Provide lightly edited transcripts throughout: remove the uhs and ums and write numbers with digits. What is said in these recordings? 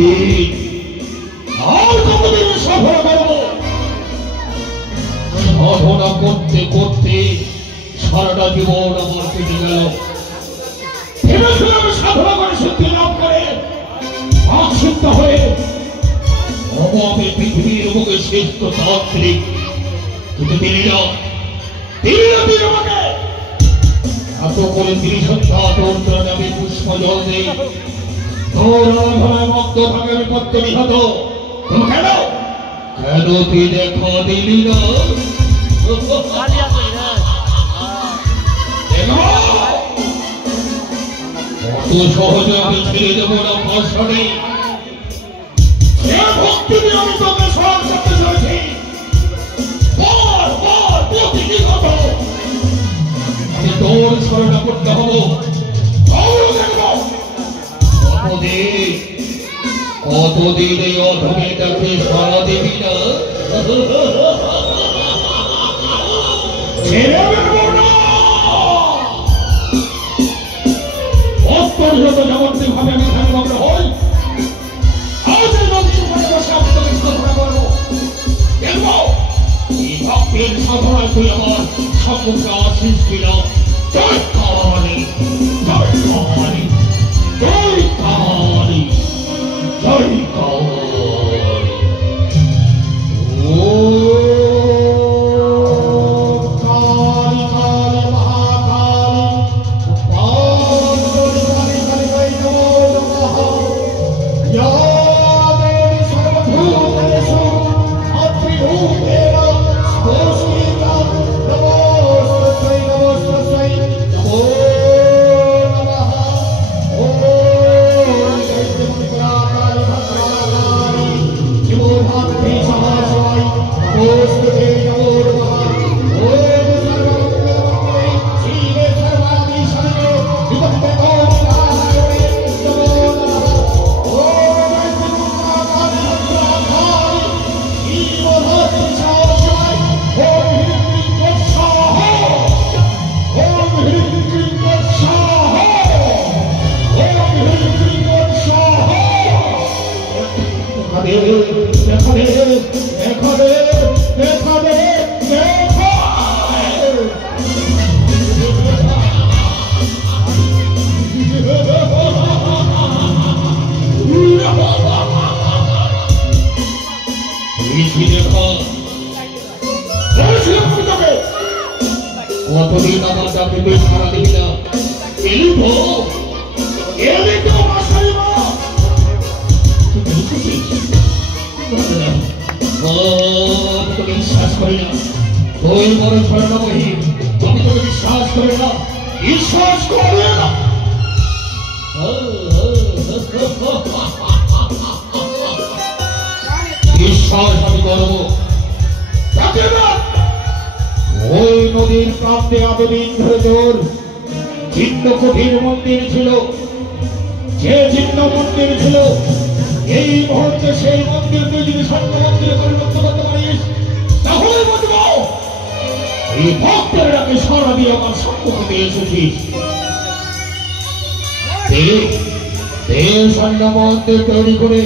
কতদিন আর কতদিন সফল করবো? সাধনা করতে করতে সারাটা জীবন আমার কেটে গেল। ভেবেছিলাম সাধনা করে সিদ্ধি লাভ করে সিদ্ধ হয়ে আমি পৃথিবীর মুখে শ্রেষ্ঠ তান্ত্রিক। কিন্তু তিনি না, তিনি আমাকে এত করে তিনি সন্ধ্যা তোর আমি পুষ্প জল দেই, তোর আরাধনায় মগ্ন থাকে আমি পদ্ম নিহত। কেন কেন তুই দেখা দিলি না? অত সহজে আমি ছেড়ে দেবো না ভাষণে। ভক্তি দিয়ে আমি তোকে স্মরণ করতে চলেছি। আমি তোর স্মরণ করতে হবো। কতদিন এই অধমেটাকে সারা দিবি না? অপরিহত যাবতীয় ভাবে আমি ধ্যানমগ্ন হই। আজ এই নদীর উপরে বসে আমি তোকে সাধনা করবো। দেখবো এই ভক্তির সাধনায় তুই আমার সম্মুখে আসিস কিনা। জয় কালী, জয় কালী, জয় কালী, জয় কালী। কতদিন আমার ডাকে তুই সারা দিবি না? বিশ্বাস করি না, তুই বড় স্বর্ণময়ী, আমি তোকে বিশ্বাস করি না, বিশ্বাস করবে না। বিশ্বাস আমি করবো। ওই নদীর প্রান্তে এতদিন ধরে তোর চিহ্ন কুঠির মন্দির ছিল। যে চিহ্ন মন্দির ছিল, এই মুহূর্তে সেই মন্দির তুই যদি স্বর্ণ মন্দিরে পরিণত করতে পারিস, তাহলে বুঝবো এই ভক্তেরাকে সারা দিয়ে আমার সম্মুখে পেয়ে এসেছিস। স্বর্ণ মন্দির তৈরি করে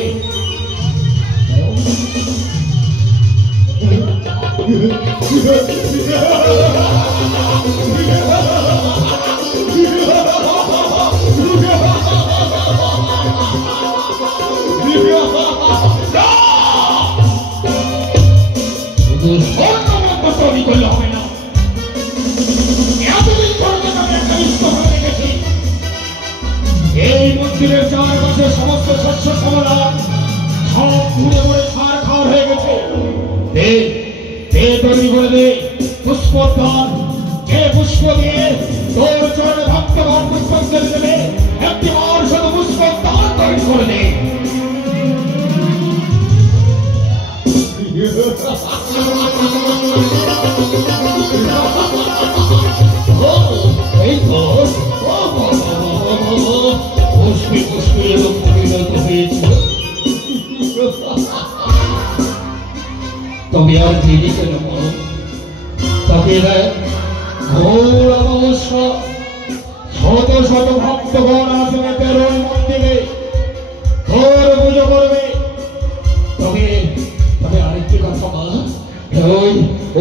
তৈরি করলে হবে না। এতদিন পর্যন্ত আমি একটা ইস্তফা রেখেছি। এই মন্দিরের চারপাশে সমস্ত শস্য শ্যামলা সব ঘুরে ঘুরে ছাড় খাওয়ার হয়ে গেছে। তৈরি করে দে পুষ্পদান। যে পুষ্প দিয়ে তোর চরণে ভক্তগণ পুষ্পাঞ্জলি দেবে, একটি বার শুধু পুষ্পদান তৈরি করে দে। এই তো পুষ্পে পুষ্পে এবং পরিণত হয়েছিল। তবে আর দেরি কেন বলো? তবে ঘোর অমাবস্যা, শত শত ভক্তগণ আসবে তেরোই মন্দিরে তোর পুজো করবে। ওই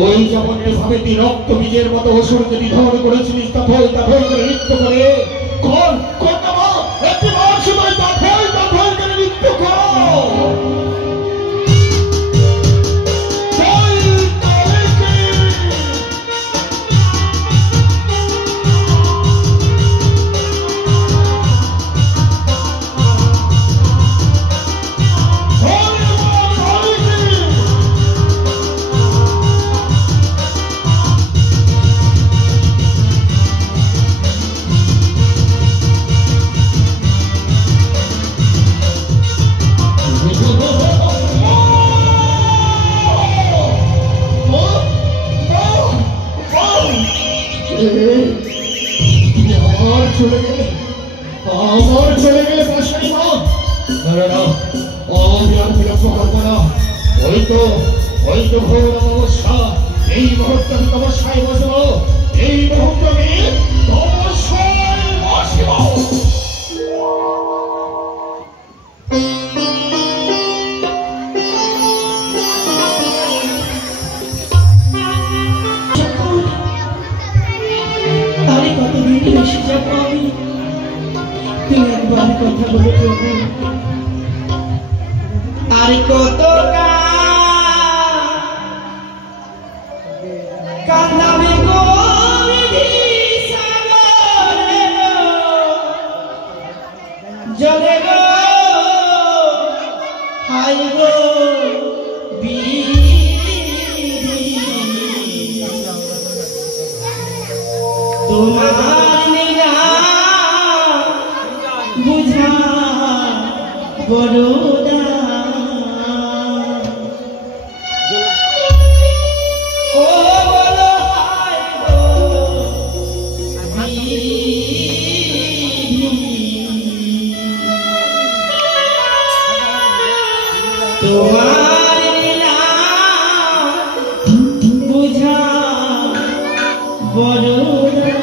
ওই যেমন এভাবে তুই রক্ত বীজের মতো অসুরকে নিধন করেছিলিস, তাফল তাফল করে নৃত্য করে কর কর না মা, একটি মার সময় তাফল তাফল করে নৃত্য কর। আমার চলে গেলে বাসাই মা, ওই তো ঘোর অমাবস্যা, এই মুহূর্তে আমি তপস্যায় বসবো, এই মুহূর্তে আমি তপস্যায় বসবো। একবার কথা বলে প্রভু, আর কত কান্নাবে গো জলে গো হাই গো তোমার বুঝা বড়দা ও বলো হায় গো তোমার বুঝা বড়দা।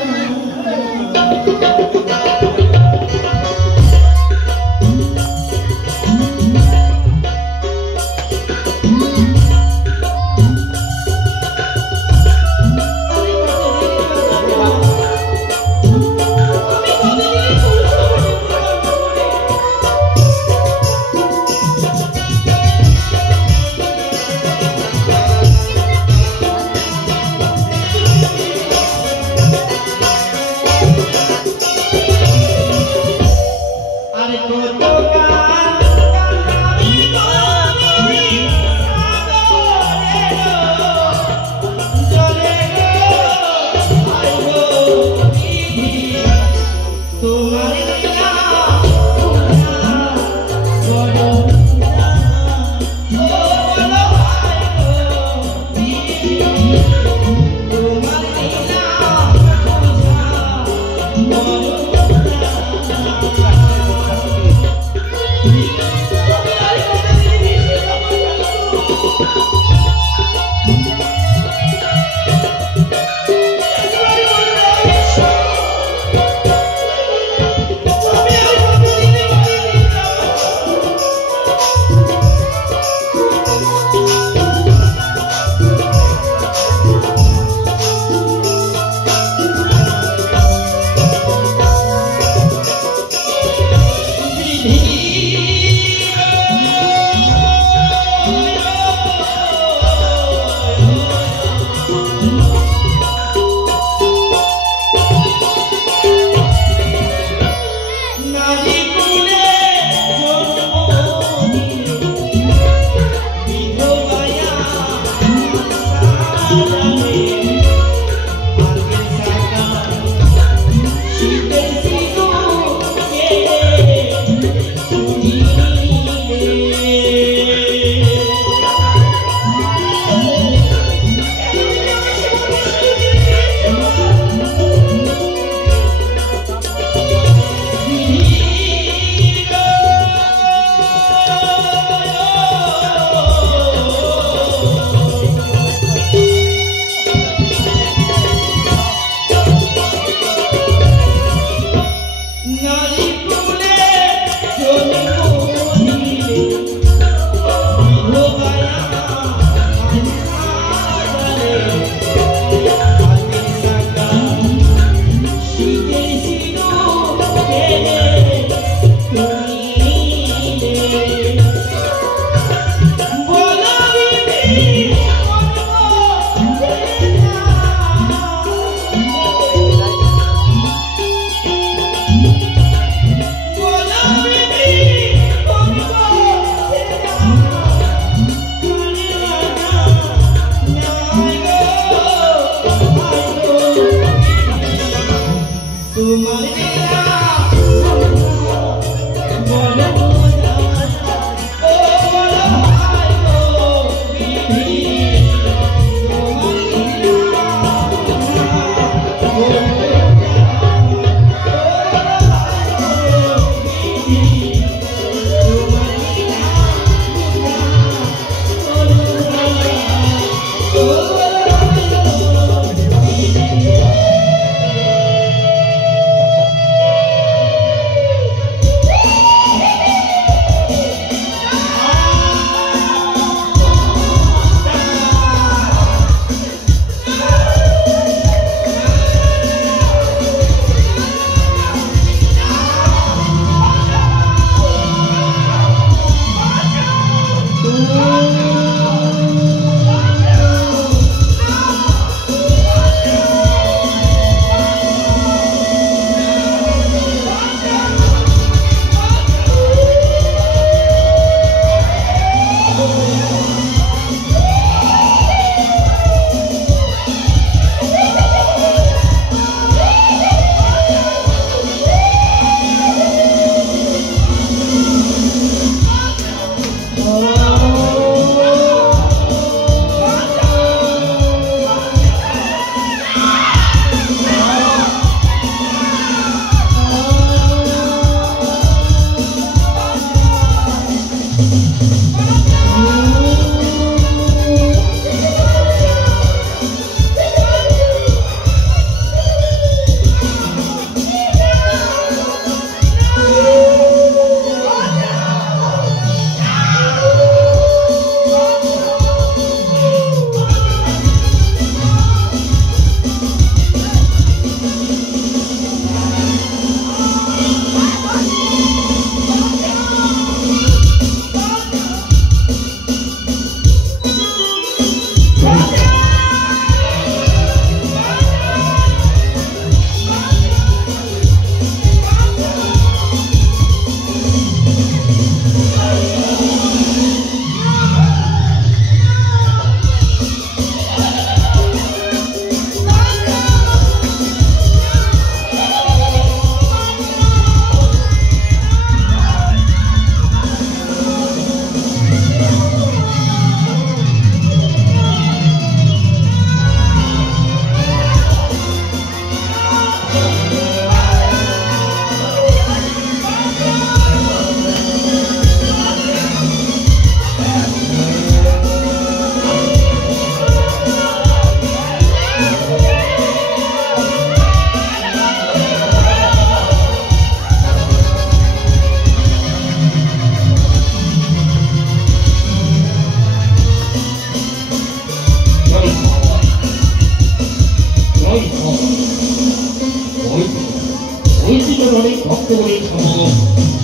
ভক্তগণের সমাগম।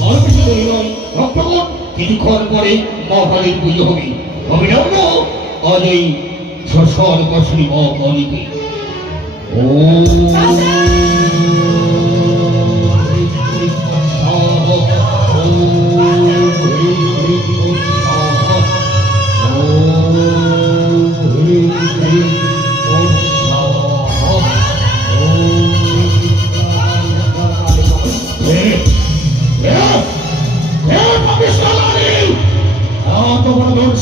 আর বেশি দেরি নয় ভক্তগণ, কিছুক্ষণ পরে মা কালীর পুজো হবে। অবিলম্ব আজ এই শ্মশান বাসিনী মা কালীকে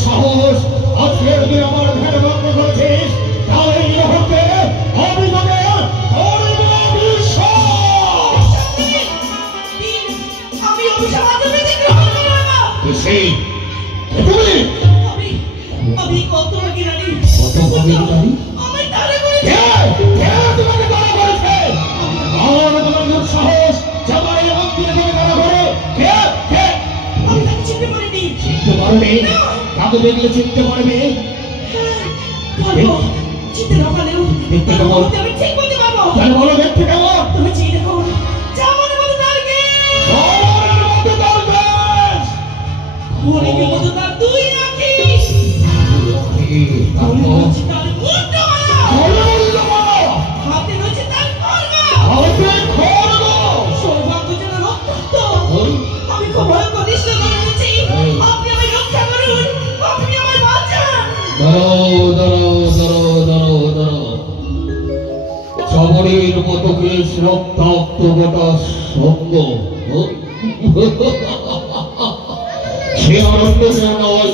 সাহস আজকের দিন আমার ভেড় ভক্ত করেছিস, তাই এই মুহূর্তে আমি তোকে করব বিশ্বাস। আমি অভিশাপ আজকে গ্রহণ করব না। সেই তুমি আমি কত ভাগী রানী, কত ভাগী রানী? আমি তারে করে কে তোমাকে তারা করেছে? আর তোমার সাহস জামাই মন্দিরে তুমি তারা করে কে কে? আমি তাকে চিনতে পারিনি। চিনতে পারবে? কাকে দেখলে চিনতে পারবে? বলবো চিনতে না পারলেও দেখতে কেমন? আমি ঠিক বলতে পারবো। তাহলে বলো দেখতে কেমন? তুমি চিনি দেখো জামানের মতো তার কে? সবার মধ্যে তার বেশ। হরিণের মতো তার দুই রাখিস। তারপর তার মুন্ড মারা, বললো বলো হাতে রয়েছে তার খড়গা। হাতে খড়গ। সৌভাগ্য যেন রক্তাক্ত। আমি খুব ভয়ঙ্কর দৃশ্য দেখেছি। আপনি আমায় রক্ষা করুন, আপনি আমায় বাঁচান। চবরের মতো কেশ রক্তাক্ত গোটা সঙ্গ সে আনন্দ কেউ নয়,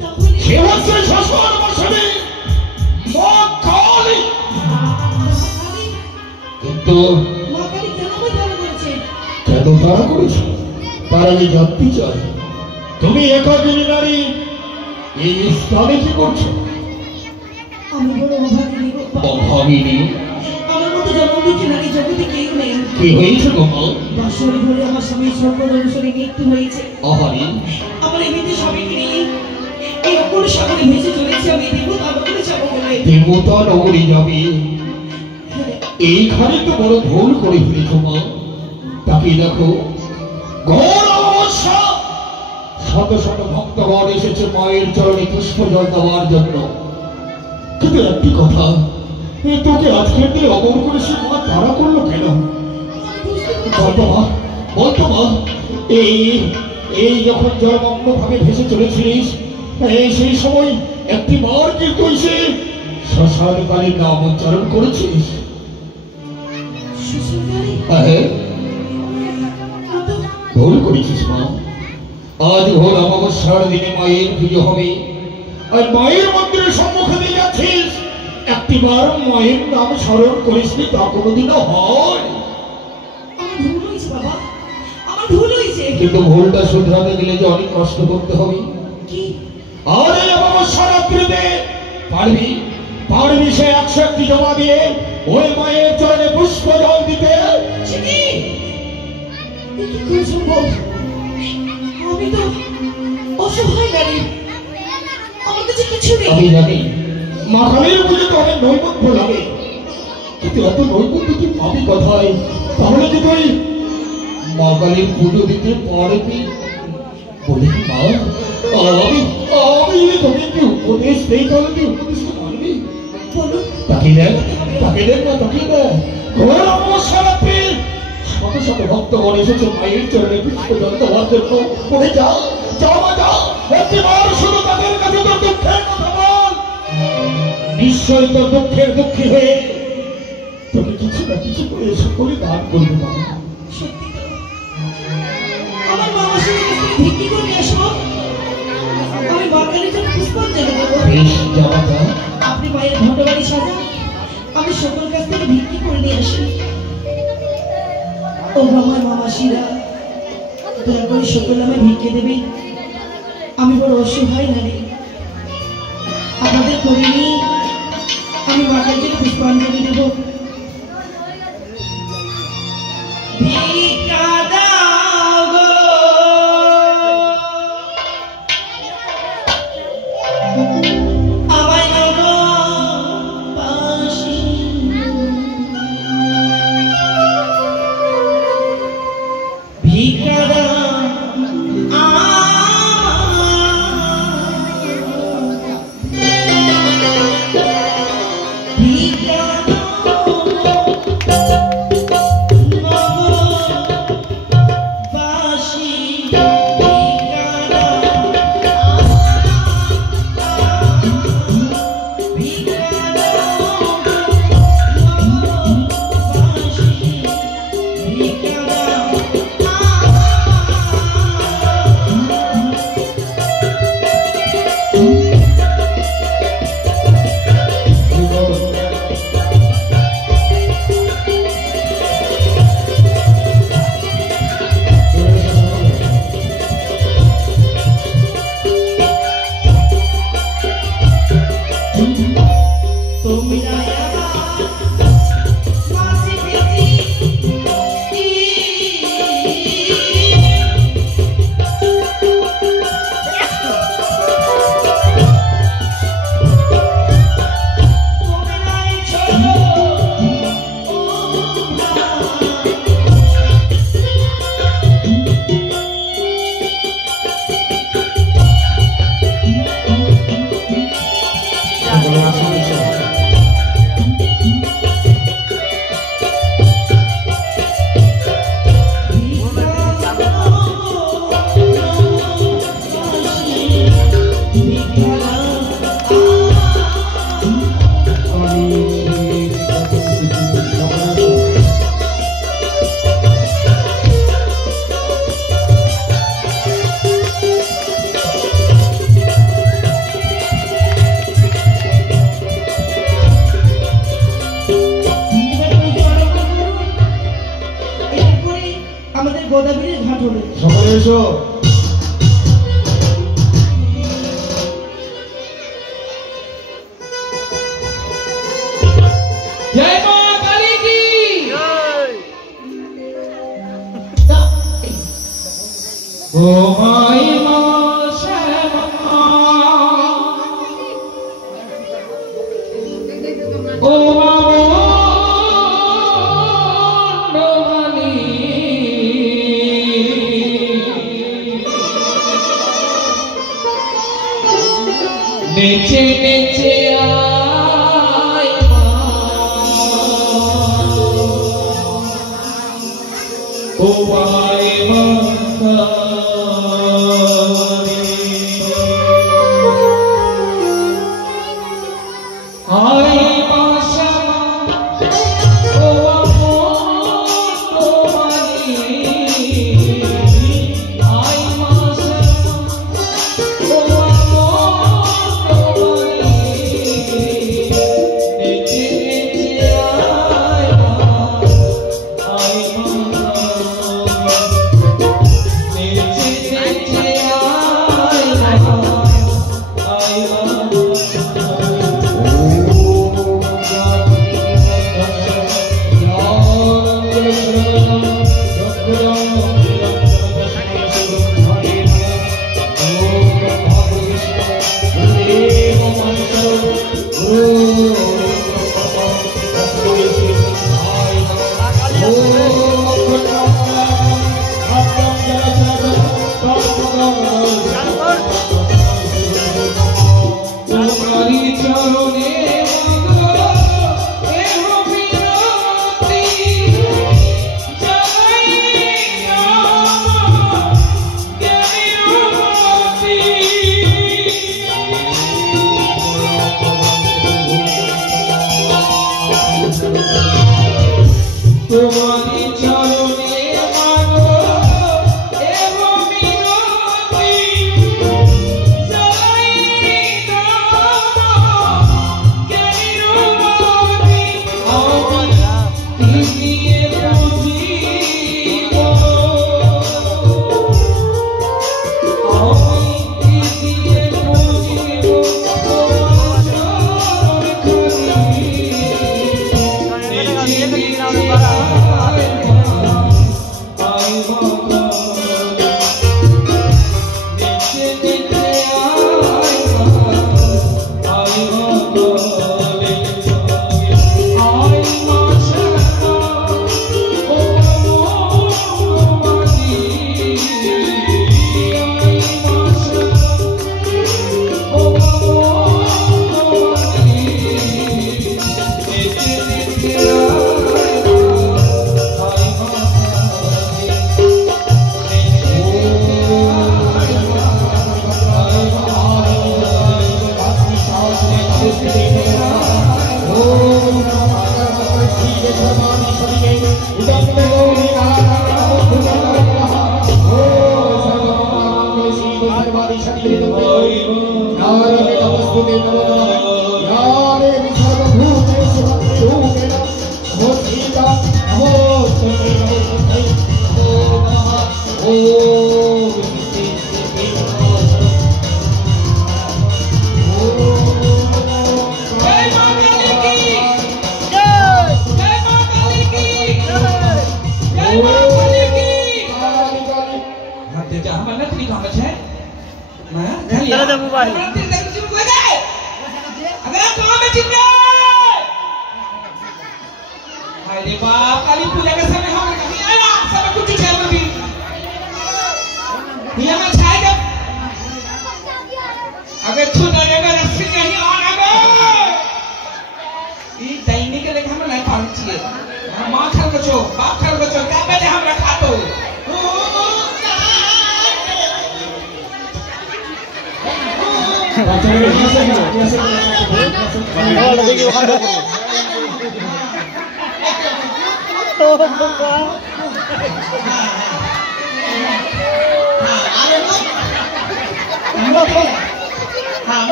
তাহলে সে হচ্ছে শ্মশান বাসিনী মা কালী। কিন্তু মা কালী কেন আমায় ধারণ করেছে? কেন তারা করেছে তার আমি জানতে চাই। তুমি একাকিনী নারী এই স্থানে কি করছো? আমি বড় অভাগিনী গো। অভাগিনী? আমার মতো জন্মদুঃখী নারী জগতে কেউ নেই। কি হয়েছে গো মা? বাসরে ঘরে আমার স্বামী সর্বদ অনুসরণে মৃত্যু হয়েছে। আহারি আমার এমনিতে স্বামীকে নিয়ে এই অকুল সাগরে ভেসে চলেছে। আমি দেবতা নগরে যাবো বলে। দেবতা নগরী যাবে? এইখানে তো বড় ভুল করে ফেলেছ মা। তাকে দেখো ঘোর অমাবস্যা, শত শত ভক্তগণ এসেছে মায়ের চরণে পুষ্প জল দেওয়ার জন্য। কিন্তু একটি কথা, তোকে আজকের দিনে অমর করে সে মা তারা করলো কেন? বলতো মা, বলতো মা, এই এই যখন জলমগ্ন ভাবে ভেসে চলেছিলিস সেই সময় একটি বার কিন্তু এসে শ্মশান কালীর নাম উচ্চারণ করেছিস? হ্যাঁ, ভুল করেছিস মা। আজ ভোর অমাবস্যার দিনে মায়ের পুজো হবে, আর মায়ের মন্দিরের সম্মুখে দিয়ে যাচ্ছিস, একটিবার মায়ের নাম স্মরণ করিসনি তা কোনোদিনও হয়? আমার ভুল হয়েছে বাবা, আমার ভুল হয়েছে। কিন্তু ভুলটা শুধরাতে গেলে যে অনেক কষ্ট করতে হবে। কি? আর এই অমাবস্যা রাত্রিতে পারবি পারবি সে 101টি জমা দিয়ে ওই মায়ের চরণে পুষ্প জল দিতে? চিনি কি করে সম্ভব? আমি তো অসহায় নারী, আমার কাছে কিছু নেই। আমি জানি মা কালীর পুজো তো অনেক নৈবেদ্য লাগে, কিন্তু এত নৈবেদ্য তুই পাবি কোথায়? তাহলে যে তুই মা কালীর পুজো দিতে পারবি বলে কি মা? আমি আমি যদি তোকে একটি উপদেশ দেই তাহলে তুই উপদেশটা মানবি? বলো। তাকে দেখ না, তাকে দেখ। ঘোর অমাবস্যা রাত্রি শত শত ভক্তগণ এসেছে মায়ের চরণে পুষ্প জল দেওয়ার জন্য। ওরে যাও যাও মা যাও, একটিবার শুধু তাদের কাছে তোর দুঃখের কথা বল। নিশ্চয় তোর দুঃখের দুঃখী হয়ে তোকে কিছু না কিছু করে সকলে দান করবে মা। সত্যি তো আমার বাবার সাথে ভিত্তি করে নিয়ে আসবো। আমি বাঙালির জন্য পুষ্পাঞ্জলি দেবো। বেশ যাওয়া যা। আপনি মায়ের ঘটবাড়ি সাজান, আমি সকল কাছ থেকে ভিত্তি করে নিয়ে আসি। ও আমার মামাসিরা, দয়া করে সকল আমায় ভিক্ষে দেবে। আমি বড় অসহায় নারী, আপনাদের করিনি। আমি মায়ের জন্য পুষ্পাঞ্জলি দেব। ভিক্ষা দাও গো, আমায় করো পাশি। আমাদের গোদাবরীর ঘাট হবে। সকলে এসো। জয় মা কালী কি ও মাই মা শ্যামা ও মা নেচে নেচে আয় মা ও মায় মা আয় মা শ্যামা ও আমন তোমারি আয় মা শ্যামা ও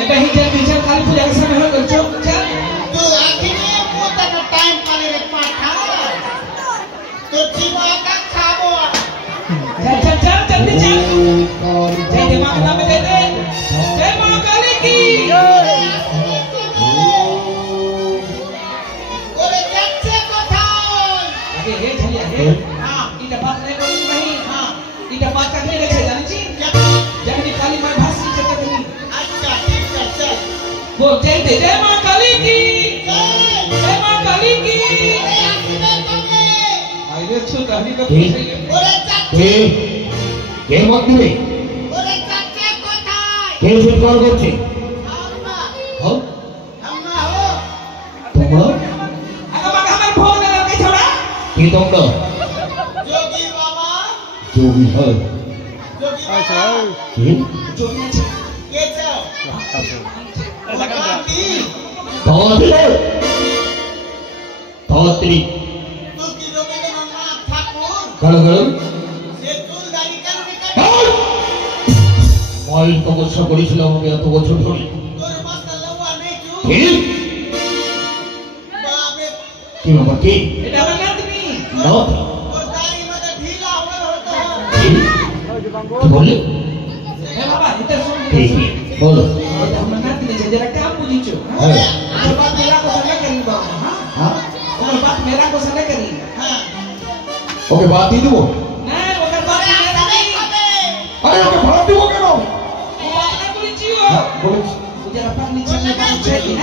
এটা হিজের বিচার খালি जय मां काली की जय मां काली की आइले छु कहनी का কে কে মন্দিরে কে চিৎকার করছে হ্যাঁ তোমরা আগা আমার ফোন লাগে ছড়া কি তোমরা যোগী বাবা যোগী হয় যোগী বাবা কি जोगी छे কে চাও ধরিত্রী তুই কি রবীন্দ্রনাথ ঠাকুর গড় গড় সে চুল দাড়ি কেন কাটে মায়ের তপস্যা করেছিলাম আমি এত বছর ধরে তোর মাথা লওয়া নেই চুল কি বাবে কি বাবা কি এটা আমার নাতনি না তোর দাড়ি মধ্যে ঢিলা হয়ে হতো কি বললে ए बाबा इधर सुन কি বলো এটা আমার নাতনি যে जरा काम बुझिছো হ্যাঁ और बात मेरा को संग करी बाबा हां হ্যাঁ और बात मेरा को संग करी হ্যাঁ ওকে বাদ দিয়ে দেবো नहीं ओकर बात मेरा नहीं আরে ওকে বাদ দেবো কেন वो बात ना बुझियो বলেছি जरा पानी चलने बात चाहिए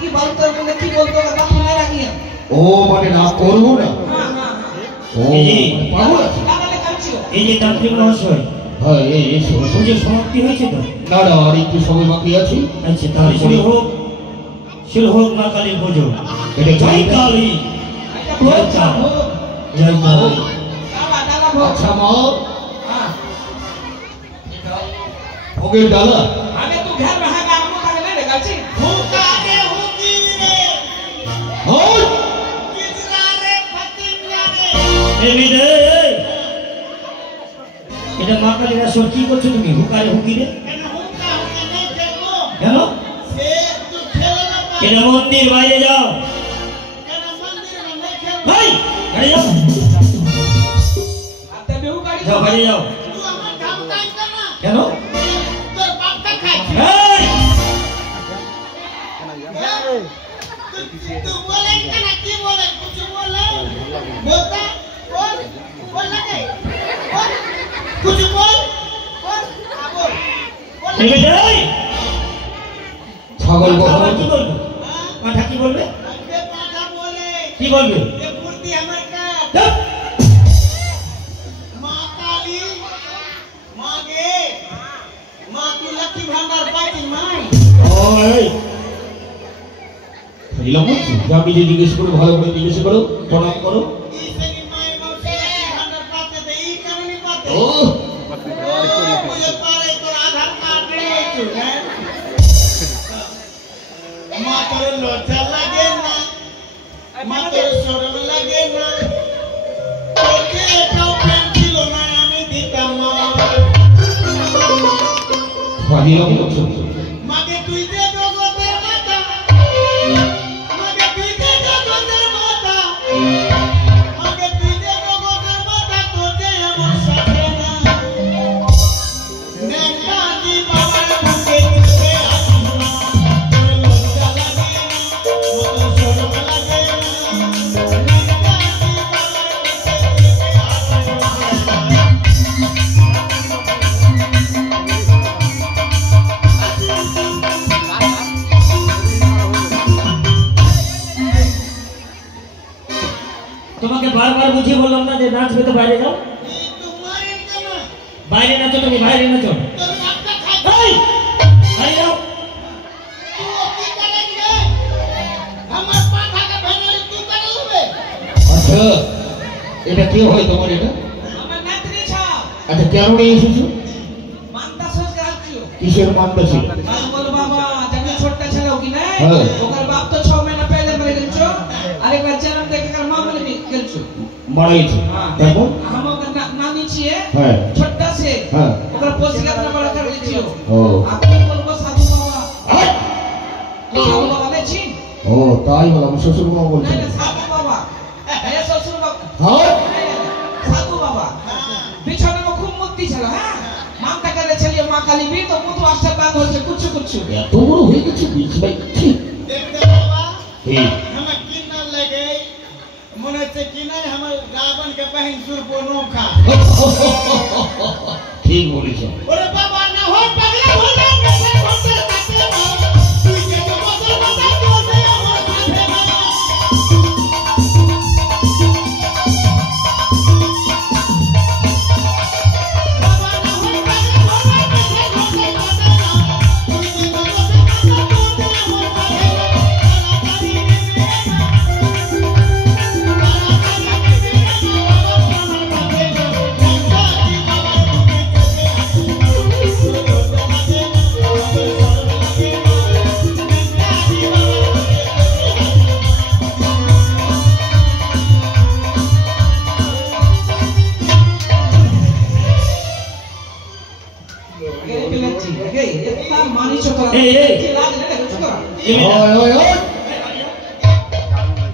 की बोलतो बोले की बोलतो बात नहीं राखिए ও মানে না করবো না हां हां ও পাগল আছে তাহলে কালচিও এই যে তান্ত্রিক মহাশয় হ্যাঁ এই শোনো পুজো সমাপ্তি হয়েছে তো না না আর একটু সময় বাকি আছে আচ্ছা তাহলে শুরু হোক মা কালীর পুজো এটা জয় কালী এটা ভোগ ছা ভোগ জয় কালী বাবা ডালা ভোগ আচ্ছা মা हां ভোগের ডালা आगे तू घर में हागा हम खाने नहीं रे कालची হুকা রে হুকি রে হয় কিদরা রে ফতিমরা রে এই মেয়ে এটা মা কালীর আসর কি করছো তুমি হুকারে হুকি রে কেন হুকা হুকি নেই খেলবো কেন সে তুই খেলো না এটা মন্দির বাইরে যাও কেন মন্দির में नहीं खेलबो ভাই বাইরে যাও आते बेहू गाड़ी যাও বাইরে যাও तू আমার काम काई करना কেন তোর বাপ का खाई এই तू बोले ना की बोले कुछ बोले बोलता बोल लगे बोल कुछ बोल बोल এই মেয়ে ছাগল কথা আবার কি বলবে মাথা কি বলবে के पाठा बोले কি বলবে ये मूर्ति हमर का চুপ! मां काली मां गे मां तू लक्ष्मी भंडार पाती माई ওই খাইলাম আমি যে জিজ্ঞেস করো ভালো করে জিজ্ঞেস করো প্রণাম করো ईसनी माई मौसे लक्ष्मी भंडार पाते तो ई क्यों नहीं पाते ও मुझे पारे तो आधार कार्ड नहीं तू है मां तोरे लोचा लगे ना मां तोरे शोरम लगे ना তোকে এটাও প্রেম ছিল না আমি দিতাম না খাইলাম মাকে তুই দে জগতের মাতা মাকে তুই দে জগতের মাতা মাকে তুই দে জগতের মাতা তোকে আমার সাথে না নেকাজি বাবার বুকে দিতে আসিস না তোর লজ্জা লাগে না মত শরম লাগে না নেকাজি বাবার বুকে দিতে আসিস না তোমাকে বারবার বুঝিয়ে বললাম না যে নাচবে তো বাইরে যাও এই তোমারে কেমন বাইরে নাচো তুমি বাইরে নাচো তোর বাপটা খাই এই! বাইরে যাও तू की करेगी रे हमर पाठा के भनरी तू कर लेबे আচ্ছা এটা কি হয় তোমার এটা আমার নাতনি ছাও আচ্ছা কেন নিয়ে এসেছো মানতা সোচ के आछियो কিসের মানটা ছিল बोल बाबा जब छोटा छलो कि नहीं हाँ। ओकर बाप तो 6 महीना पहले मर गेल छो अरे एक बार जन्म देख कर मां मर गेल छो মারাইছে हां তারপর हम ओकर नानी छिए হ্যাঁ छोटा से হ্যাঁ ओकर पोसिया इतना बड़ा कर दियो ও आपको बोलबो साधु बाबा আয়! तो साधु बाबा ले छी ও তাই বললাম শ্বশুর বাবা বলছে नहीं नहीं साधु बाबा ए ससुर बाबा হ্যাঁ साधु बाबा बिछोने में खूब मुक्ति छला हां मानता करे छलिए मां काली भी तो मुतु आशीर्वाद होल छे कुछ कुछ এত বড় হয়ে গেছে বিচ ভাই देखते बाबा এই हम किन्ना लगे मने से कि नहीं हम रावण के बहन सुरपोनो खा ঠিক বলেছ ओरे बाबा ना हो पगला हो जाएंगे सर भोसर काटे तू के जो मत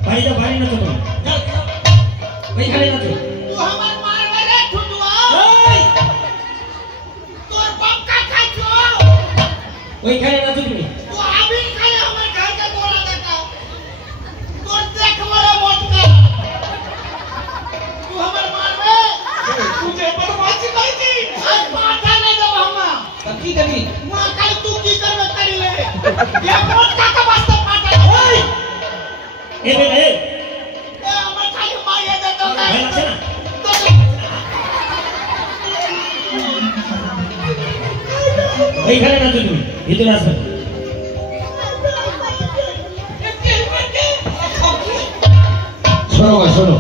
বাড়িটা বাড়ি না তো তুমি ওইখানে না তো तू हमार मारबे रे ठुटुआ तोर बाप का खाइछो ওইখানে না তো তুমি तू अभी खाए हमार घर के बोला देखा तोर देख मरे मत का तू हमार मारबे तुझे बदमाशी करती आज पाटा नहीं देब हमा तब की करी मां काल तू की करबे करी ले ये मत का के वास्ते पाटा ओए এ বেটা এ ए हमार खाली माये दे तो ভয় লাগছে না ওইখানে না তো তুমি ভিতরে আসবে শোনো ভাই শোনো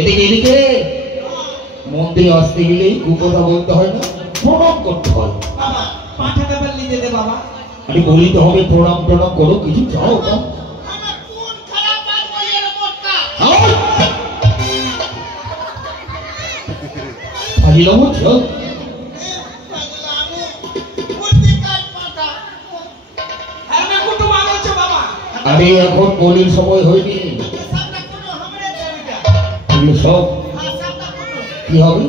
এদিকে এদিকে মন্দিরে আসতে গেলেই কুকথা বলতে হয় না প্রণাম করতে হয় বাবা পাঠাটা বললি দে বাবা আরে বলিতে হবে প্রণাম টনাম করো কিছু চাও না हमार खून खराब बात बोलिए रे मत का আহিল বুঝছো पगलामू बुद्धि काट पाटा আমি কুটুম আলোচ বাবা আরে এখন বলির সময় হয়নি सबका कुटो हमरे देविका এগুলো সব हां सबका कुटो কি হবে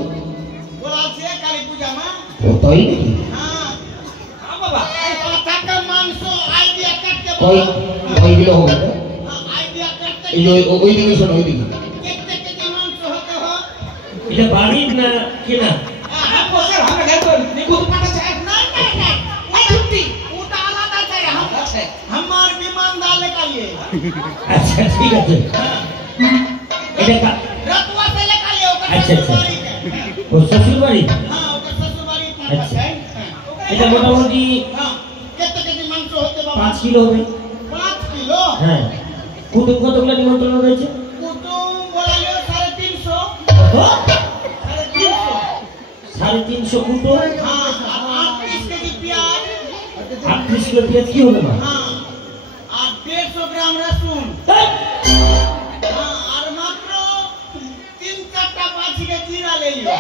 बोला से काली पूजा में ও তাই নাকি हां হ্যাঁ বাবা पाटा का मांस आइडिया काट के কই ওইগুলো হবে না हां आइडिया काटते এই যে ওইদিকে শোনো ওইদিকে कितने के मांस होते हो এটা বাড়ির না কেনা হ্যাঁ বসে আমরা ঘর কর নিকুত পাঠা চাই नहीं नहीं नहीं वो छुट्टी उटा आलादा चाहिए हम আছে हमार विमान डालने का ये আচ্ছা ঠিক আছে এটা रतवा से लेकर ये ओकर अच्छा, अच्छा। ससुरबाड़ी के ও শ্বশুর বাড়ি हां ओकर ससुरबाड़ी पाटा अच्छा। है এটা মোটামুটি हां कितने के मांस होते बाबा 5 কিলো হবে 5 किलो হ্যাঁ কুটুম কতগুলো নিমন্ত্রণ রয়েছে कुटुम बोला लियो 350 350 350 কুটুম हाँ 38 केजी प्याज 38 কিলো পেঁয়াজ কি হবে না हाँ और 150 ग्राम लहसुन এই, हाँ और मात्र 3-4 पाँच के जीरा ले लियो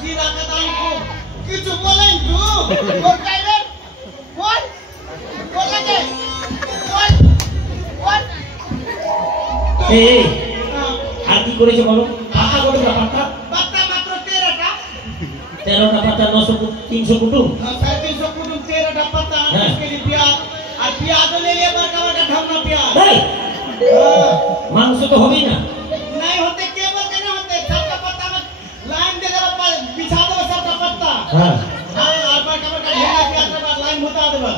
जीरा का दाम को किछु बोले तू बोल काइले बोल बोले के बोल এই, এই, हाँ আর কি করেছে বলো পাতা করেছে পাতা पत्ता मात्र 13टा 13টা পাতা 300 কুটুম 350 कुटुम 13टा पत्ता हाँ। इसके लिए प्याज और प्याज ले लिए बड़का बड़का ढमना प्याज এই, हाँ। মাংস তো হবেই না नहीं होते केबल के नहीं होते सबका पत्ता में लाइन दे देबा पर बिछा देबा सबका पत्ता হ্যাঁ हां और बड़का बड़का ढेला प्याज के बाद लाइन बता देबा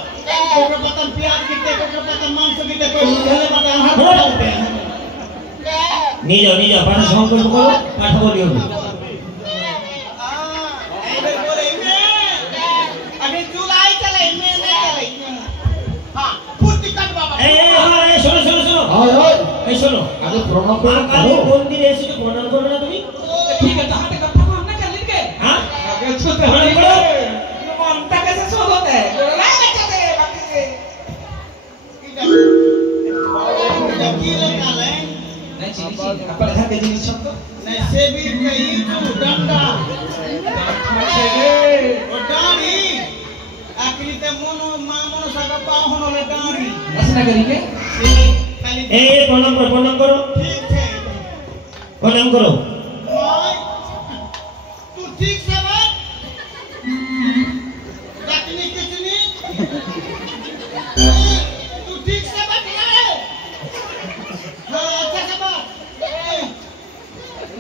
कोकरा पत्ता में प्याज गिरते कोकरा पत्ता में मांस गिरते कोई ढेले पत्ता हाथ डालते নিয়ে যাও পাঠা সংকল্প করো পাঠা বলি হবে ऐसे बोले में अभी जुलाई चले में नहीं चले हां पूर्ति कट बाबा এই, এই, আমার, এই, শোনো শোনো শোনো হয় হয় এই শোনো আগে প্রণাম করে কালী করো মন্দিরে এসে তো প্রণাম করবে না তুমি ঠিক আছে হাতে কথা বল না কেন লিখে হ্যাঁ আগে ছুতে প্রণাম করো মনটা কেসে শোধ হতে লাগে যাতে বাকি की लगा ले नहीं चिनी अपन घर के जिनिस सब तो नहीं सेबी कही तू डंडा ओ डाड़ी आखिरी ते मनो मा मनो सका पाहुन ले डाड़ी रचना करेंगे खाली এই এই, প্রণাম করো ठीक है প্রণাম করো भाई तू ठीक से बात डकनी कितनी तू ठीक से बात है हाँ अच्छा से बात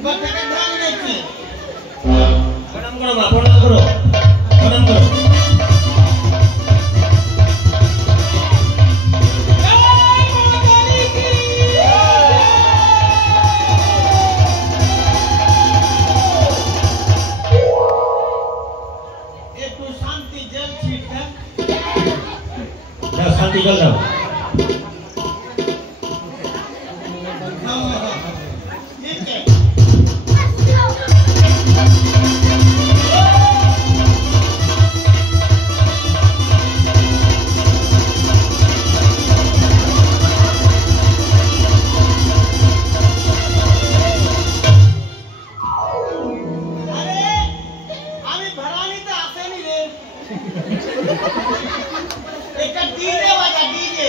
बच्चे का ध्यान रखिए প্রণাম করো মা প্রণাম করো প্রণাম করো एक तो शांति जल छीट है দাও শান্তি জল দাও हाँ हाँ ठीक है अरे आम्ही भरानी तर असे नाही रे एक डीजे वाजा डीजे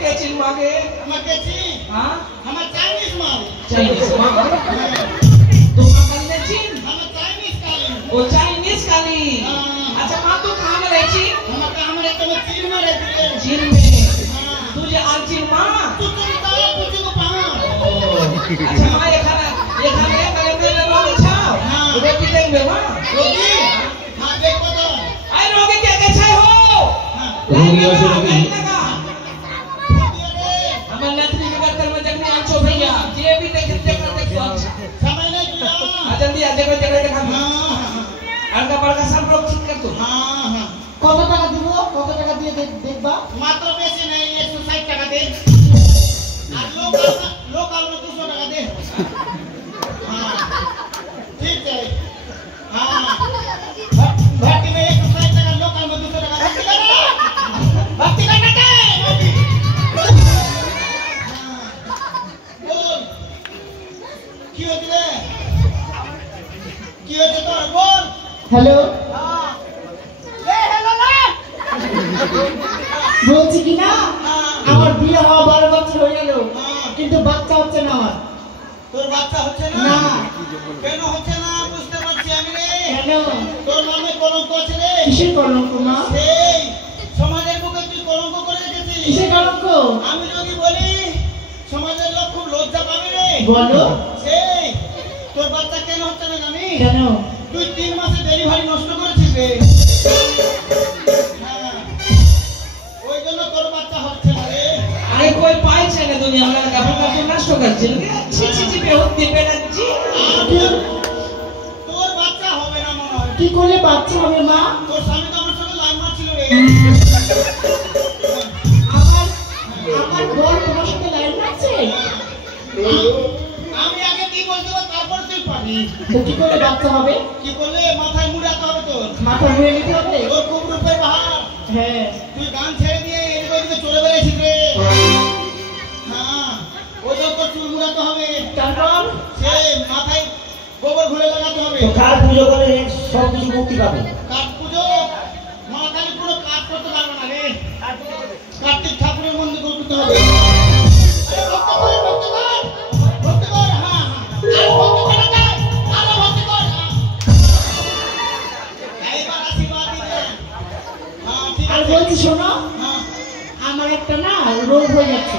के चिन मागे আমাকে চিন हां আমার চাইনিজ মাল चाइनीज मां হ্যাঁ, तो मां काली ने चिन আমার চাইনিজ কালি वो चाइनीज काली हाँ। अच्छा मां तू कहां में रहती আমাকে আমার একটা চিন মারে দিলে चीन में হ্যাঁ तुझे आलचिन मां তুই তারা পুজো পা अच्छा मां ये खाना नरेंद्र ने रोटी छाओ हाँ। रोटी देंगे मां রোগী হ্যাঁ দেখো তো आई रोटी क्या कैसे हो হ্যাঁ रोगी আছে নাকি? हमारे नेत्री के गर्दन में जखनी आंचो भैया ये भी देखो अच्छा সময় নাই দিলা जल्दी आ जगह देखा হ্যাঁ হ্যাঁ अड़का बड़का सब लोग ठीक कर दो হ্যাঁ হ্যাঁ কত টাকা দিব কত টাকা দিয়ে দেখবা মাত্র বেশি নেই 160 টাকা দে আর লোকাল में 200 টাকা दे हाँ ठीक है हाँ भर्ती में 160 टाका लोकल में 200 टाका भर्ती करना है मोदी बोल की होती तो बोल হ্যালো हाँ ले हेलो ले বলছি কি না हाँ আমার বিয়ে হওয়া 12 বছর হয়ে গেল हाँ কিন্তু বাচ্চা হচ্ছে না আমার তোর বাচ্চা হচ্ছে না না কেন হচ্ছে না বুঝতে পারছি আমি রে কেন তোর নামে কলঙ্ক আছে রে কিসের কলঙ্ক মা সেই সমাজের বুকে তুই কলঙ্ক করে রেখেছিস কিসের কলঙ্ক আমি যদি বলি সমাজের লোক খুব লজ্জা পাবে রে বলো সেই তোর বাচ্চা কেন হচ্ছে না জানি কেন তুই 3 মাসে ডেলিভারি নষ্ট করেছিস রে হ্যাঁ ওই জন্য তোর বাচ্চা হচ্ছে না রে अरे कोई पाई छे ना दुनिया में का अपना तो नष्ट कर छिल छी बेहोश दे बेटा जी তোর বাচ্চা হবে না মনে হয় কি করলে বাচ্চা হবে মা তোর স্বামী তো আমার সঙ্গে লাইন মারছিল রে আমার আমার বর তোমার সাথে লাইন আছে আমি আগে কি বলতে হবে তারপর তুই পাবি তো কি করলে বাচ্চা হবে কি করলে মাথায় মুড়াতে হবে তোর মাথা ধুয়ে নিতে হবে তোর খুব রূপের বাহার হ্যাঁ তুই গান ছেড়ে দিয়ে এদিকে ওদিকে চলে বেরিয়েছিস রে হ্যাঁ ওই জন্য তোর চুল মুড়াতে হবে তারপর সে মাথায় গোবর ঘুরে লাগাতে হবে তো কার পুজো করে সব কিছু মুক্তি পাবে কাঠ পুজো মা কালী পুরো কাজ করতে পারবে না রে কার্তিক ঠাকুরের মন্দির করতে হবে আরে ভক্ত কর হ্যাঁ আর ভক্ত কর না আরো ভক্ত কর এইবার আশীর্বাদ দিলে হ্যাঁ ঠিক আর আছে বলছি শোনো হ্যাঁ আমার একটা না রোগ হয়ে যাচ্ছে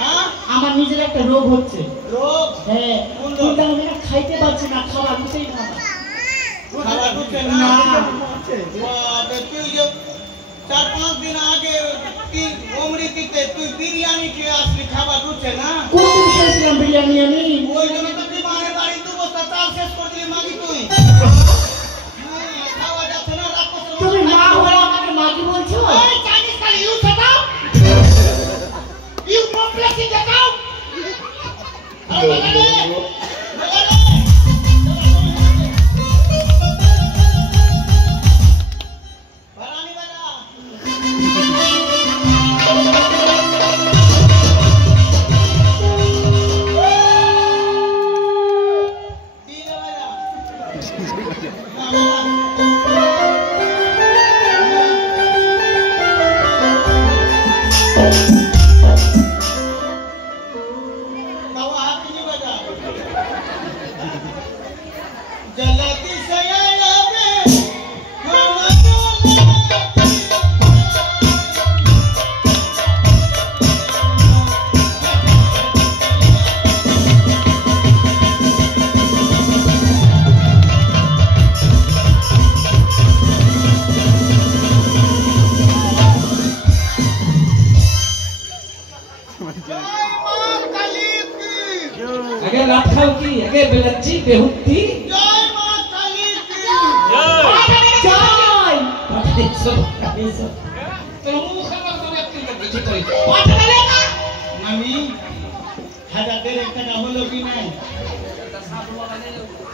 হ্যাঁ আমার নিজের একটা রোগ হচ্ছে রোগ হ্যাঁ কোন রোগ? কিন্তু আমি না খাইতে পারছি না খাবার মুখেই না খাবার ঢুকছে না না বাপরে তুই যে 4-5 দিন আগে তুই অমৃতিতে তুই বিরিয়ানি খেয়ে আসলি খাবার ঢুকছে না কোন দিন খেয়েছিলাম বিরিয়ানি আমি ওই জন্য তো তুই মায়ের বাড়ি 2 বস্তা চাল শেষ করে দিলি মাগি তুই হ্যাঁ, খাওয়া যাচ্ছে না রাত করতে তুমি মা হয়ে আমাকে মাকে বলছো এই চাইনিজ কালি you shut up you complex in the cow আরে বারানি বাজা তিন বাজা बाबा हाथ नहीं बजा जलती सयाला में जय मां काली की अगे रात खाओ की अगे बेलच्ची बेहुती जय मां काली की জয় तो मुंह खबर तो व्यक्ति लग गई ठीक करी আমি 1000 টাকা হলো কি নাই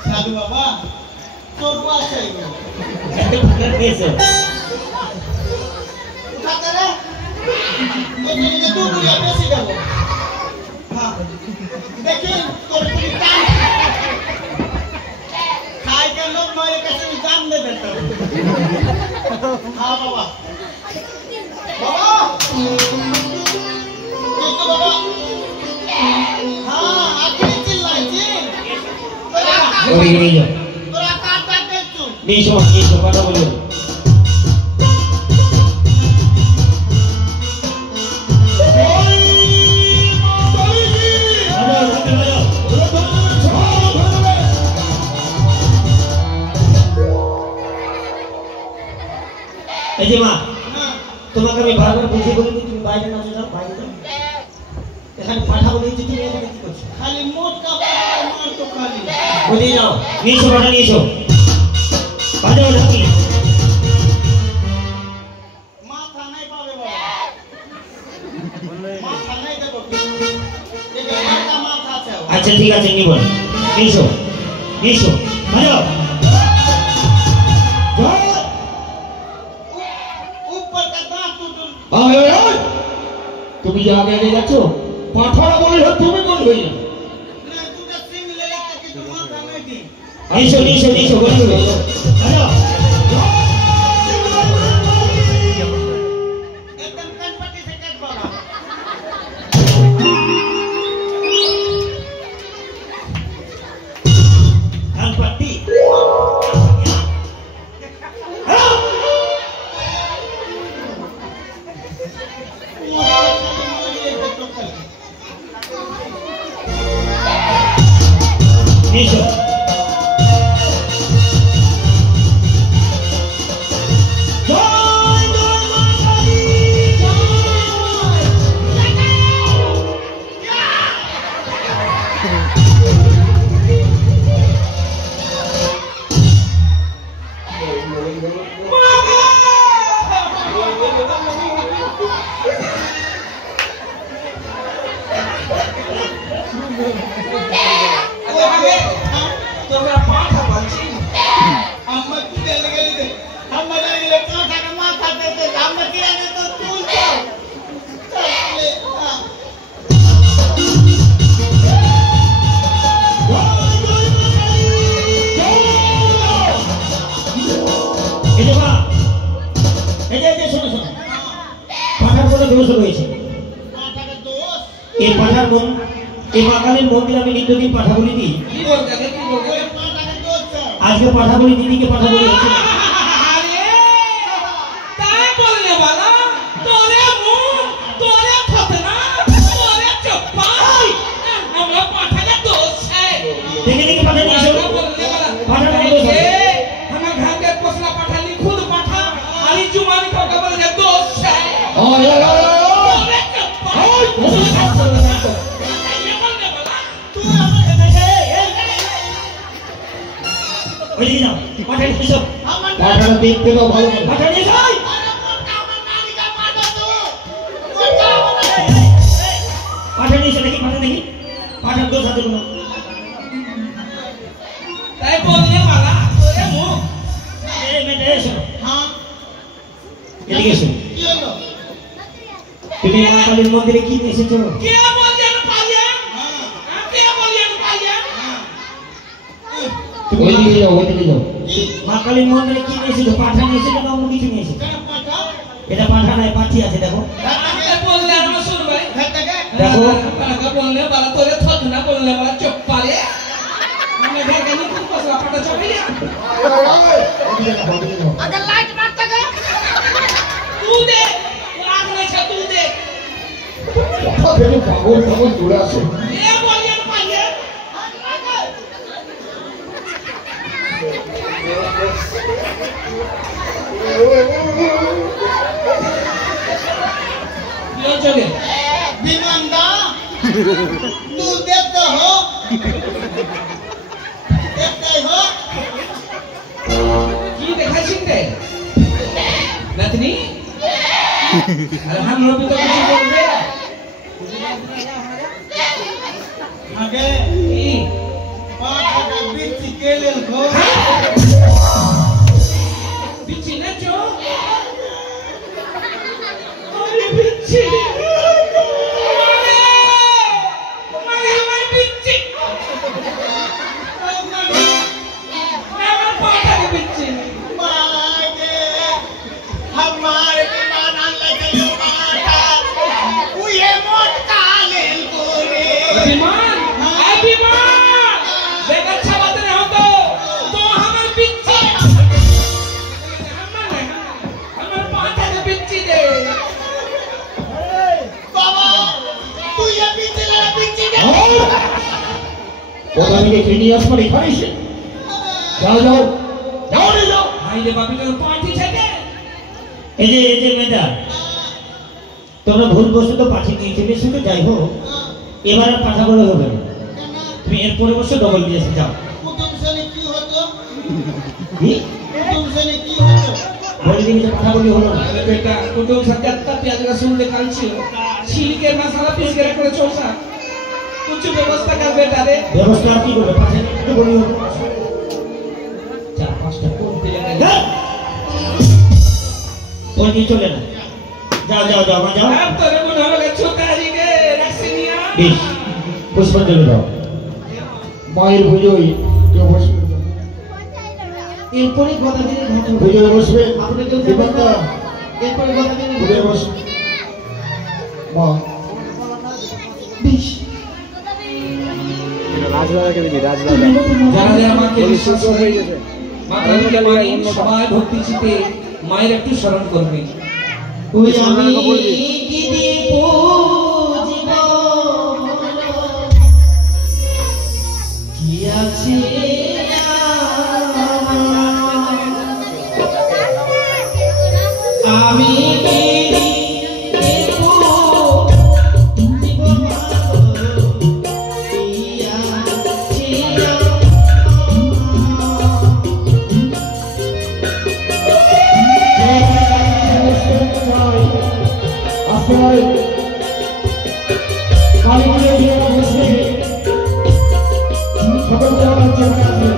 সাধু বাবা তোর পাশে উঠাতে রে এদিকে দু বুড়িয়া বেশি দেবো হ্যাঁ দেখি তোর তুমি টান খাই के लोग मेरे कैसे दाम दे देता हाँ बाबा बाबा দেখি নিয়ে যাও তোরা কার কার দেখছো নিয়ে এসো কথা বলো এই যে মা তোমাকে আমি বারবার বুঝিয়ে বলি তুমি বাইরে না যাও বাইরে যাও এখানে পাঠা বলে যে তুমি এখানে কি করছো খালি মোট কাপড় মার তো খালি বুঝে যাও নিয়ে এসো পাঠা নিয়ে এসো বাজাও ঢাকি মাথা নাই পাবে বাবা মাথা নাই দেবো এই একটা মাথা আছে আচ্ছা ঠিক আছে নিব নিয়ে এসো বাজাও ऊपर का दांत टूट তুমি যে আগে আগে যাচ্ছ পাঠারা বলে তুমি বলবে না ना तुझे सिंग ले लेते कि तुम माथा नहीं दी নিয়ে এসো বলছো বাজাও एकदम कनपट्टी से कट बाबा কানপট্টি নিয়ে এসো তোমরা পাঠা বলছি अम्मा तुझे लगे थे हम लगे ले काटा का माथा देते हम किराने तो तू चले এই যে মা এই শোনো পাঠার কোনো দোষ রয়েছে काटा का दोस्त এই পাঠার মন এই বাঙালির মন্দির আমি নিত্যদিন পাঠা বলি দিই কি বলতে काटा का दोस्त আজকে পাঠা বলি দিদিকে পাঠা বলি হচ্ছে না। আরে তাই বললে বালা তোরে মুখ তোরে ফতনা তোরে চপ্পাই আমরা পাঠালে দোষ है দেখে পাঠা নিয়ে এসো बोलने वाला पाठा नहीं दोष है। हम घर के पोसला पाठा नहीं खुद पाठा अरे जुमानी को बोल के दोष है তোরে চপ্পাই ওই দিকে যাও পাঠা নিয়ে এসো পাঠাটা দেখতে দাও ভালো করে। পাঠা নিয়ে এসো পাঠা নিয়ে এসো দেখি পাঠার দোষ আছে কোনো তাই বললে वाला তোরে মুখ মেটে এসো हाँ এদিকে এসো ये लो তুমি মা কালীর মন্দিরে কি নিয়ে এসেছো কে বললেন পালিয়া हाँ কে বললেন পালিয়া हाँ তুমি ওই দিকে যাও মা কালীর মন্দিরে কি নিয়ে এসেছো পাঠা নিয়ে এসেছো না অন্য কিছু নিয়ে এসেছো क्या पाठा এটা পাঠা নয় পাঠি আছে দেখো আরে বললে আমরা শুনবে घर तक দেখো পাঠা বললে वाला তোরে থদনা বললে वाला চুপ পালে আমি घर के नहीं कुछ पसला पाठा चपिया अगर लाइट मारता गया तू दे आग नहीं छा तू दे পাগল জুড়ে আসে ये बोलिए पालिया ये चले विनंदा तू देखते हो की देखा चिंते नतनी अरे हम लोग भी तो कुछ बोल रहे आगे की पाठा का बीच के लेल को बिच्छी न जो अरे बिच्छी हमारे दीवाना लगे माता उये मोट कालेल कोरे अभिमान अभिमान देख अच्छा बात नहीं हो तो কোথা থেকে কিনে আসবার এখানে এসে যাও যাও যাও রে যাও। ভাই রে বাপিটার পার্টি থেকে এই যে মেয়েটা তোমরা ভুল বসে তো পাঠিয়ে দিয়েছিলে, শুধু যাই হোক এবার আর পাঠা বলে হবে না, তুমি এর পরে বসে ডবল দিয়েছে যাও। কুতুব শ্রেণী কি হতো? কি কুতুব শ্রেণী কি হতো? বলে দিবি যে পাঠা বলি হলো না। আরে বেটা কুটুম সত্যাত্তা পেঁয়াজ রসুন ले কালছিল छिलकेर मसाला पीस के रख ले चौसा कुछ व्यवस्था कर बेटा रे ব্যবস্থা আর কি করবে, পাঠা একটু বলি হলো। चार पांचটা কোন দিলে হ্যাঁ? ওই নিয়ে চলে না, যাও যাও যাও মা যাও। अब तो रे मन होले छोटारी रे রাখছিনিয়া বেশ পুষ্পাঞ্জলি দাও। মায়ের পুজোয় কেউ বসবে এরপরে গদাধরের ঘটনা পুজোয় বসবে আপনাকে দীপঙ্কর এরপরে গদাধরের পুজোয় ঘটনা বসবে মা বেশ যারা যারা মাকে বিশ্বাস করে মাতা রানীকে মাই সবাই ভক্তি চিতে মায়ের একটু স্মরণ করবে ওই আমি কি দিয়ে পুজিব কি আছে আমি কি দিয়ে পুজিব কি আছে আসলে কালী পুজোয় গিয়ে বসবে সকল দেওয়ার জন্য আছে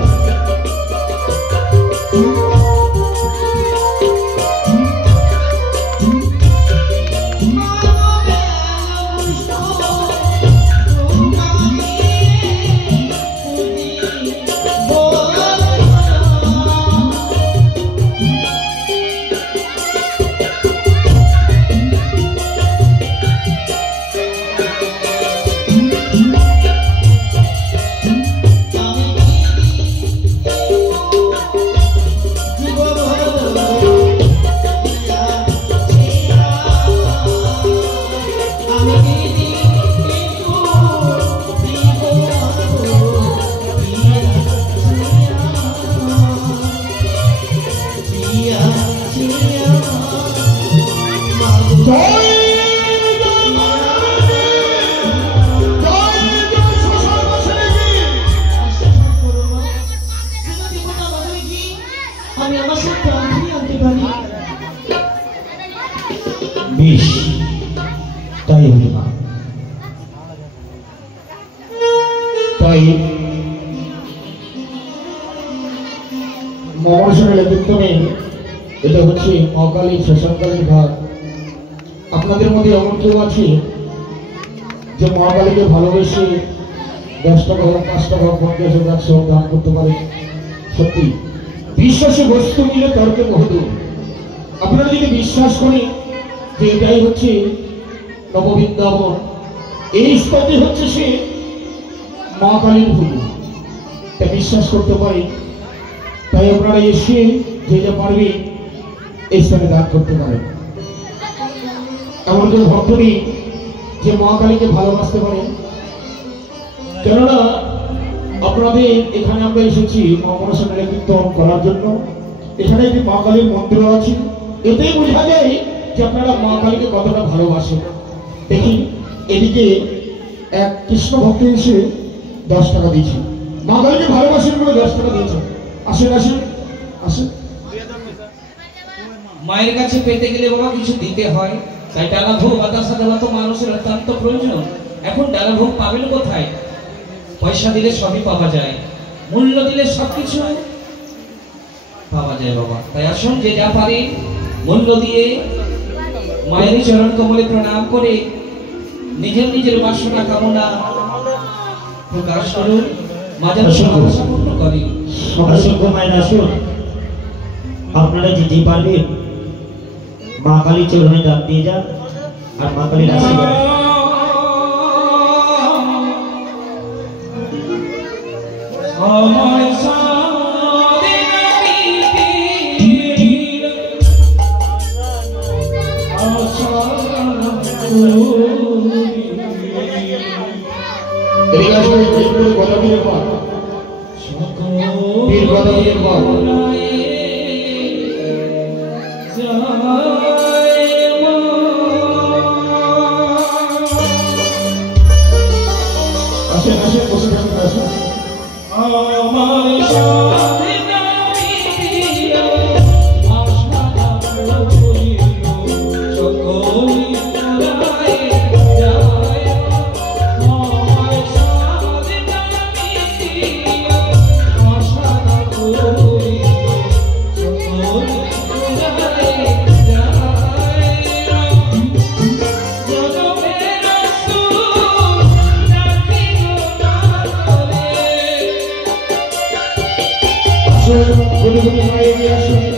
আমি আমার সব প্রাণ ফিরিয়ে আনতে পারি বেশ তাই হলো মা। তাই মহাশয়ের নেতৃত্বে এটা হচ্ছে মহাকালী শ্মশানকালীর ঘাট। আপনাদের মধ্যে এমন কেউ আছে যে মহাকালীকে ভালোবেসে 10 টাকা হোক 5 টাকা হোক 50 হোক 100 হোক দান করতে পারে? সত্যি বিশ্বাসে বস্তু মিলে তর্কে বহুদূর। আপনারা যদি বিশ্বাস করেন যে এটাই হচ্ছে নববৃন্দাবন, এই স্তরটি হচ্ছে সে মা কালীর পুজো, তা বিশ্বাস করতে পারি। তাই আপনারা এসে যে যা পারবে এই স্থানে দান করতে পারেন। এমন কেউ ভক্ত নেই যে মা কালীকে ভালোবাসতে পারে? কেননা আপনাদের এখানে আমরা এসেছি মা মনসার কীর্তন করার জন্য। এখানে একটি মা কালীর মন্দির আছে, এতেই বোঝা যায় যে আপনারা মা কালীকে কতটা ভালোবাসেন। দেখি এদিকে এক কৃষ্ণ ভক্ত এসে 10 টাকা দিয়েছে, মা কালীকে ভালোবাসেন বলে 10 টাকা দিয়েছে। আসেন আসেন আসেন। মায়ের কাছে পেতে গেলে বাবা কিছু দিতে হয়, তাই ডালা ভোগ বাতাসা দেওয়া তো মানুষের অত্যন্ত প্রয়োজন। এখন ডালা ভোগ পাবেন কোথায়? পয়সা দিলে সবই পাওয়া যায়, মূল্য দিলে সবকিছু পাওয়া যায় বাবা। তাই আসুন যে যা পারে মূল্য দিয়ে মায়ের চরণ কমলে প্রণাম করে নিজের নিজের বাসনা কামনা প্রকাশ করুন, মাঝার সমস্যা পূর্ণ করি। অসংখ্য মায়ের আসুন, আপনারা যেতেই পারবেন মা কালীর চরণে দান দিয়ে যান আর মা কালীর আশীর্বাদ। আমার সাদিনা এদিকে আসবেন। বীর গদাবীরের পর বীর গদাবীরের পর আসেন আসেন বসে থাকুন আসেন গুলি গুলি মায়ে গিয়ে আসুন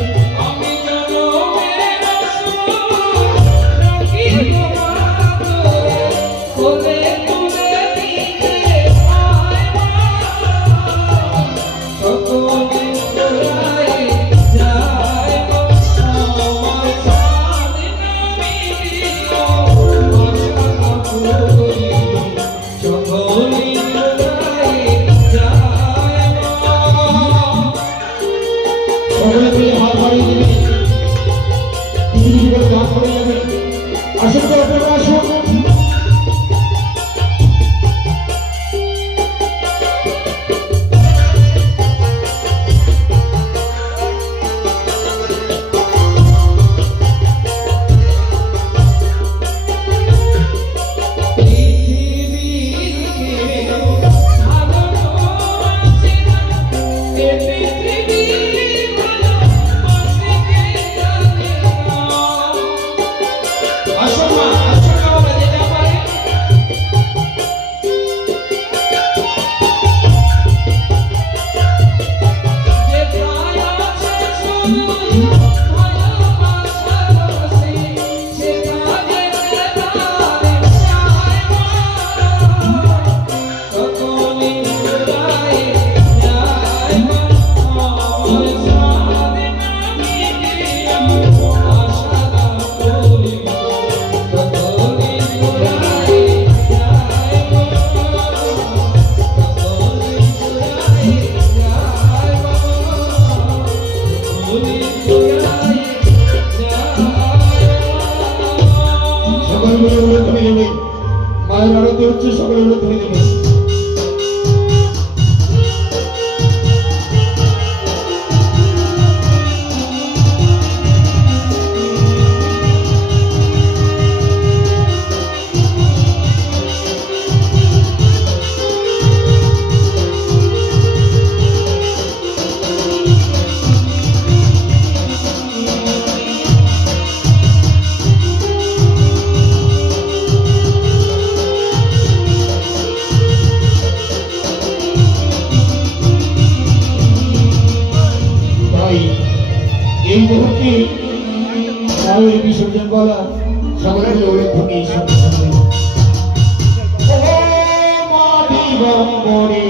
সকলে মিলে হাত বাড়িয়ে দিবে দিদি করে গান করে যাবে আসুন তো আপনারা আসুন মায়ের আরতি হচ্ছে সকলে ধরে দেবে এই মুহূর্তে মায়ের বিসর্জন বলা সকলের ধ্বনি শুনতে মাটি গম্বরী